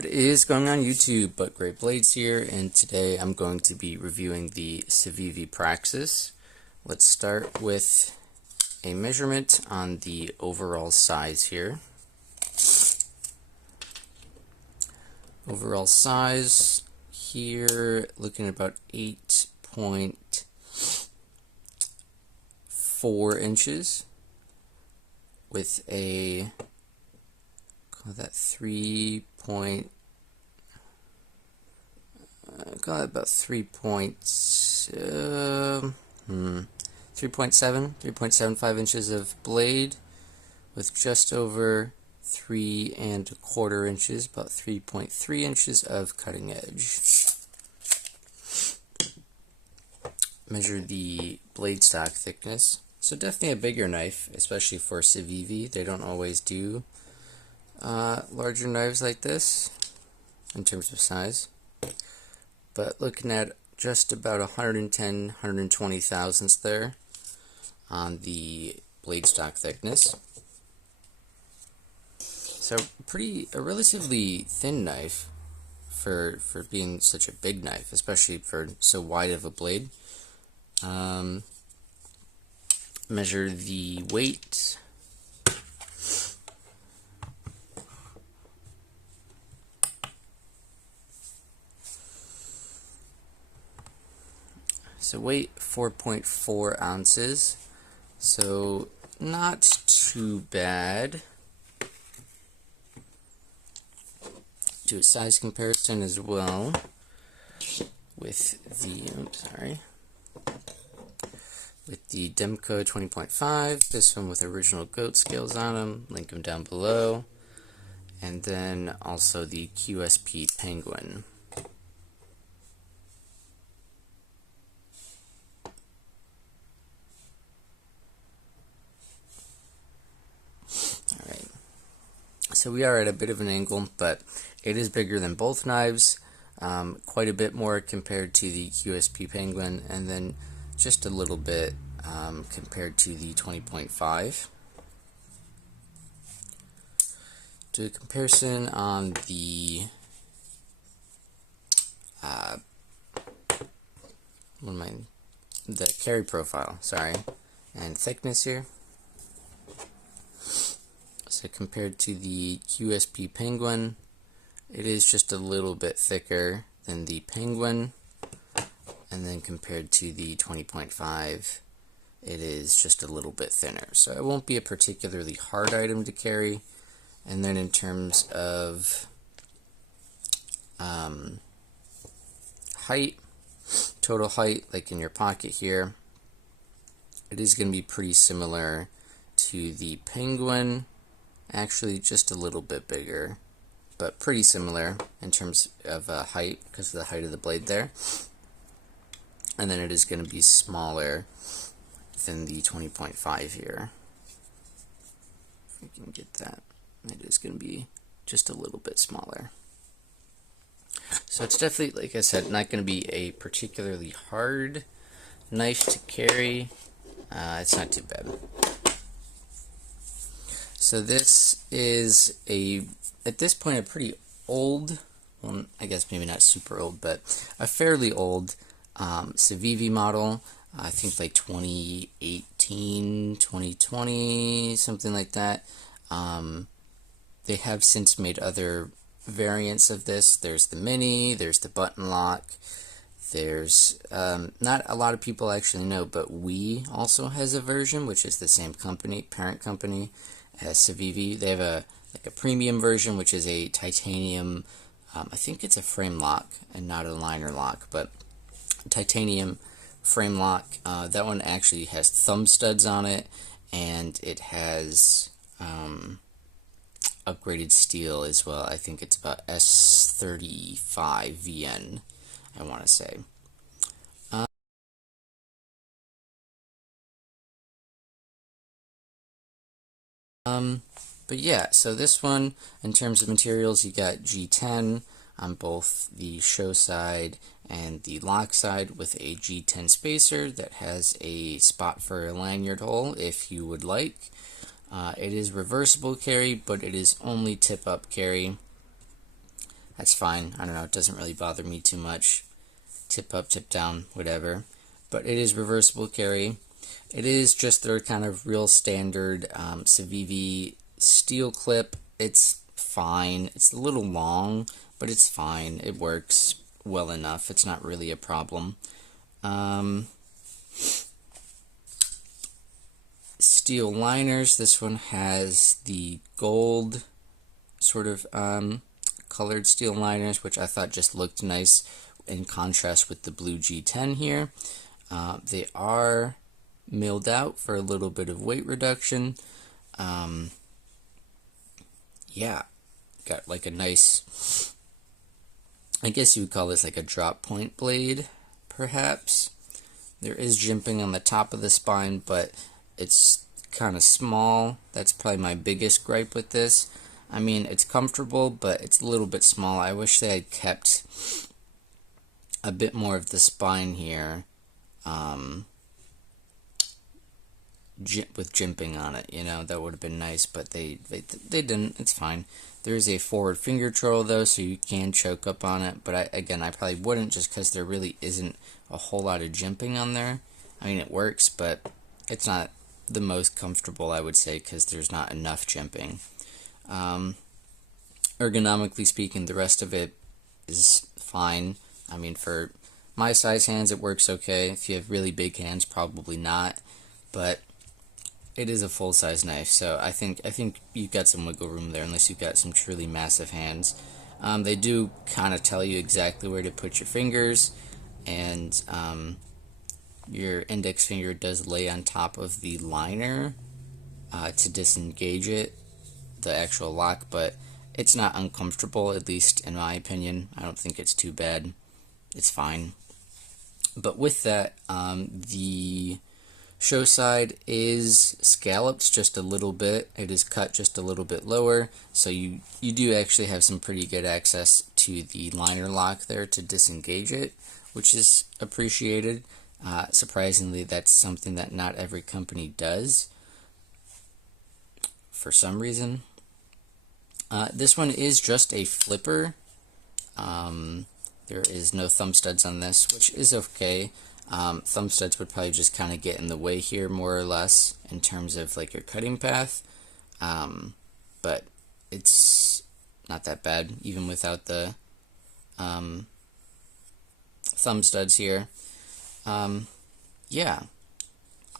What is going on YouTube? But Great Blades here, and today I'm going to be reviewing the Civivi praxis. Let's start with a measurement on the overall size here. Overall size here, looking at about 8.4 inches with a call that 3.7, 3.75 inches of blade with just over 3¼ inches, about 3.3 inches of cutting edge. Measure the blade stock thickness. So definitely a bigger knife, especially for Civivi. They don't always do larger knives like this in terms of size, but looking at just about 110, 120 thousandths there on the blade stock thickness. So a relatively thin knife for being such a big knife, especially for so wide of a blade. Measure the weight. So weight 4.4 ounces, so not too bad. Do a size comparison as well with the with the Demco 20.5. This one with original goat scales on them. Link them down below, and then also the QSP Penguin. So we are at a bit of an angle, but it is bigger than both knives, quite a bit more compared to the QSP Penguin, and then just a little bit compared to the 20.5. Do a comparison on the the carry profile, and thickness here. So compared to the QSP Penguin, it is just a little bit thicker than the Penguin, and then compared to the 20.5, it is just a little bit thinner. So it won't be a particularly hard item to carry. And then in terms of height, total height, like in your pocket here, it is going to be pretty similar to the Penguin. Actually, just a little bit bigger, but pretty similar in terms of height because of the height of the blade there. And then it is going to be smaller than the 20.5 here. If we can get that, it is going to be just a little bit smaller. So it's definitely, like I said, not going to be a particularly hard knife to carry. It's not too bad. So this is at this point, a pretty old, well, I guess maybe not super old, but a fairly old Civivi model. I think like 2018, 2020, something like that. They have since made other variants of this. There's the Mini, there's the button lock. There's not a lot of people actually know, but We also has a version, which is the same company, parent company as Civivi. They have a premium version, which is a titanium, I think it's a frame lock and not a liner lock, but titanium frame lock. That one actually has thumb studs on it, and it has upgraded steel as well. I think it's about S35 VN, I want to say. But yeah, so this one, in terms of materials, you got G10 on both the show side and the lock side with a G10 spacer that has a spot for a lanyard hole if you would like. It is reversible carry, but it is only tip-up carry. that's fine. I don't know, it doesn't really bother me too much. Tip up, tip down, whatever. But it is reversible carry. It is just their kind of real standard Civivi steel clip. It's fine. It's a little long, but it's fine. It works well enough. It's not really a problem. Steel liners. This one has the gold sort of colored steel liners, which I thought just looked nice in contrast with the blue G10 here. They are milled out for a little bit of weight reduction. Yeah, got like a nice, I guess you would call this like a drop point blade, perhaps. There is jimping on the top of the spine, but it's kind of small. That's probably my biggest gripe with this. I mean, it's comfortable, but it's a little bit small. I wish they had kept a bit more of the spine here with jimping on it, you know, that would have been nice, but they didn't. It's fine. There is a forward finger troll though, so you can choke up on it, but I probably wouldn't, just because there really isn't a whole lot of jimping on there. I mean, it works, but it's not the most comfortable, I would say, because there's not enough jimping. Ergonomically speaking, the rest of it is fine. I mean, for my size hands, it works okay. If you have really big hands, probably not, but it is a full-size knife, so I think you've got some wiggle room there, unless you've got some truly massive hands. They do kind of tell you exactly where to put your fingers, and your index finger does lay on top of the liner to disengage it, the actual lock, but it's not uncomfortable, at least in my opinion. I don't think it's too bad. It's fine. But with that, the show side is scalloped just a little bit. It is cut just a little bit lower, so you do actually have some pretty good access to the liner lock there to disengage it, which is appreciated. Surprisingly, that's something that not every company does for some reason. This one is just a flipper. There is no thumb studs on this, which is okay. Thumb studs would probably just kind of get in the way here, more or less, in terms of like your cutting path. But it's not that bad, even without the thumb studs here. Yeah,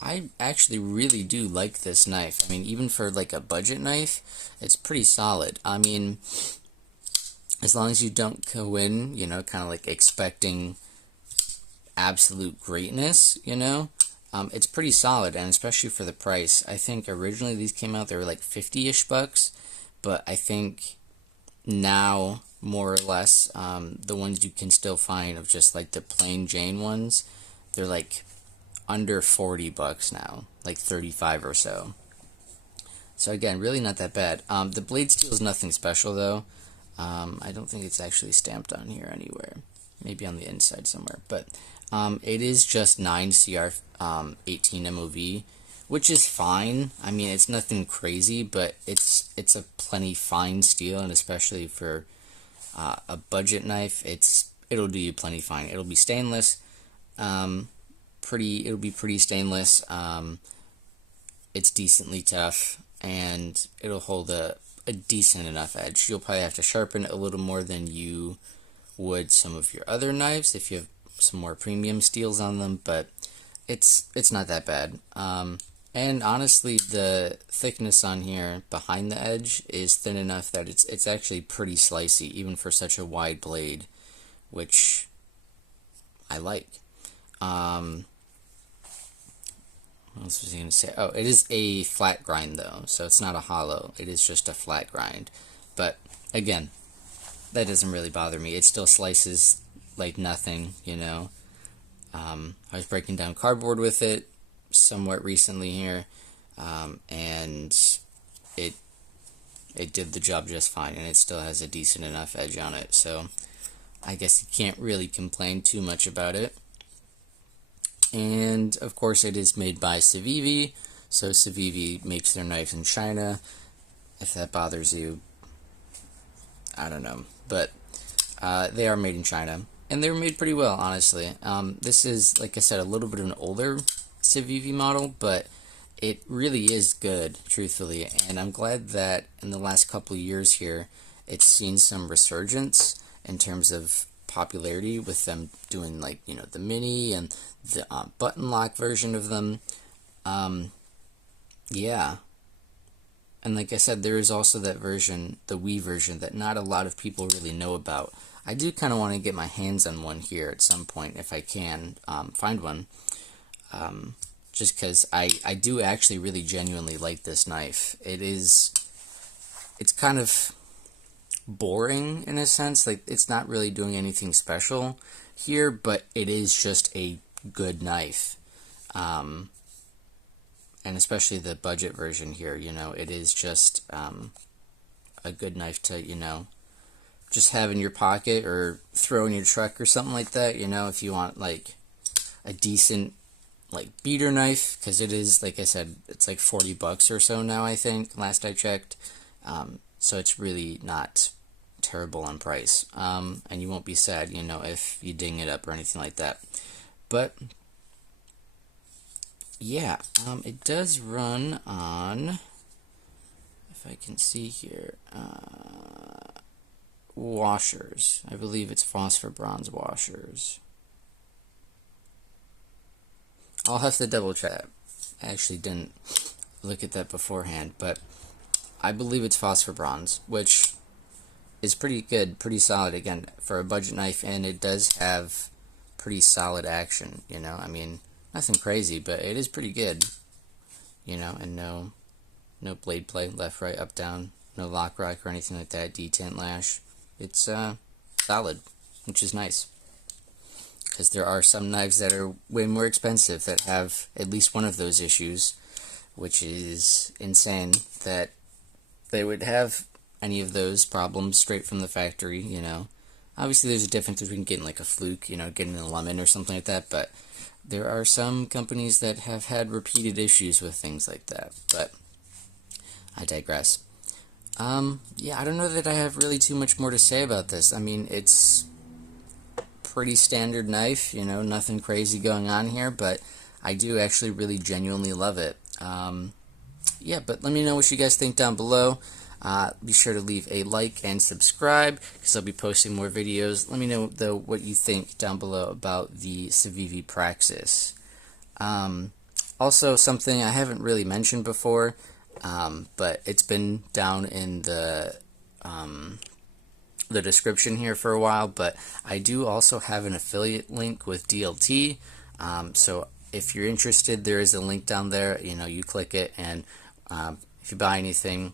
I actually really do like this knife. I mean, even for like a budget knife, it's pretty solid. I mean, as long as you don't go in, you know, kind of like expecting absolute greatness, you know, it's pretty solid, and especially for the price. I think originally these came out, they were like 50-ish bucks, but I think now, more or less, the ones you can still find of just like the plain Jane ones, they're like under 40 bucks now, like 35 or so. So again, really not that bad. The blade steel is nothing special though. I don't think it's actually stamped on here anywhere. Maybe on the inside somewhere, but it is just 9 CR 18 MOV, which is fine. I mean, it's nothing crazy, but it's a plenty fine steel, and especially for a budget knife, it'll do you plenty fine. It'll be stainless, it'll be pretty stainless. It's decently tough, and it'll hold a decent enough edge. You'll probably have to sharpen it a little more than you would some of your other knives if you have some more premium steels on them, but it's not that bad. And honestly, the thickness on here behind the edge is thin enough that it's actually pretty slicey, even for such a wide blade, which I like. What else was I going to say? Oh, it is a flat grind though, so it's not a hollow. It is just a flat grind. But again, that doesn't really bother me. It still slices like nothing, you know. I was breaking down cardboard with it somewhat recently here, and it did the job just fine, and it still has a decent enough edge on it. So I guess you can't really complain too much about it. And of course, it is made by Civivi, so Civivi makes their knives in China. If that bothers you, I don't know. But They are made in China, and they were made pretty well, honestly. This is, like I said, a little bit of an older Civivi model, but it really is good, truthfully, and I'm glad that in the last couple of years here, it's seen some resurgence in terms of popularity with them doing, like, you know, the mini and the button lock version of them. Yeah. And like I said, there is also that version, the Wii version, that not a lot of people really know about. I do kind of want to get my hands on one here at some point if I can find one. Just because I do actually really genuinely like this knife. It's kind of boring in a sense. Like, it's not really doing anything special here, but it is just a good knife. And especially the budget version here, you know, it is just a good knife to, you know, just have in your pocket or throw in your truck or something like that, you know, if you want, like, a decent, like, beater knife, because it is, like I said, it's like $40 or so now, I think, last I checked. So it's really not terrible on price. And you won't be sad, you know, if you ding it up or anything like that. But yeah, it does run on, if I can see here, washers. I believe it's phosphor bronze washers. I'll have to double check. I actually didn't look at that beforehand, but I believe it's phosphor bronze, which is pretty good, pretty solid, again, for a budget knife, and it does have pretty solid action, you know, I mean, nothing crazy, but it is pretty good, you know, and no blade play, left, right, up, down, no lock rock or anything like that, detent lash. It's solid, which is nice, because there are some knives that are way more expensive that have at least one of those issues, which is insane that they would have any of those problems straight from the factory, you know. Obviously, there's a difference between getting like a fluke, you know, getting a lemon or something like that, but there are some companies that have had repeated issues with things like that, but I digress. Yeah, I don't know that I have really too much more to say about this. I mean, it's pretty standard knife, you know, nothing crazy going on here, but I do actually really genuinely love it. Yeah, but let me know what you guys think down below. Be sure to leave a like and subscribe, because I'll be posting more videos. Let me know, though, what you think down below about the Civivi Praxis. Also, something I haven't really mentioned before, but it's been down in the description here for a while, but I do also have an affiliate link with DLT. So if you're interested, there is a link down there. You know, you click it, and if you buy anything,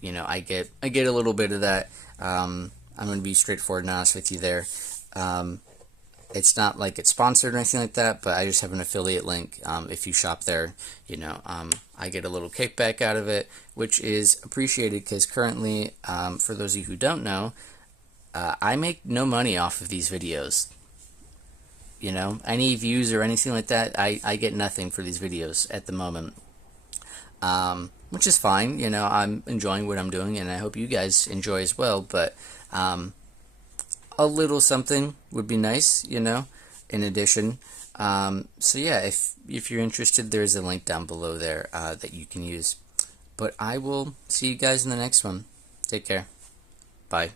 you know, I get a little bit of that. I'm going to be straightforward and honest with you there. It's not like it's sponsored or anything like that, but I just have an affiliate link. If you shop there, you know, I get a little kickback out of it, which is appreciated, because currently, for those of you who don't know, I make no money off of these videos. You know, any views or anything like that, I get nothing for these videos at the moment. Which is fine, you know, I'm enjoying what I'm doing, and I hope you guys enjoy as well, but a little something would be nice, you know, in addition. So yeah, if you're interested, there's a link down below there that you can use. But I will see you guys in the next one. Take care. Bye.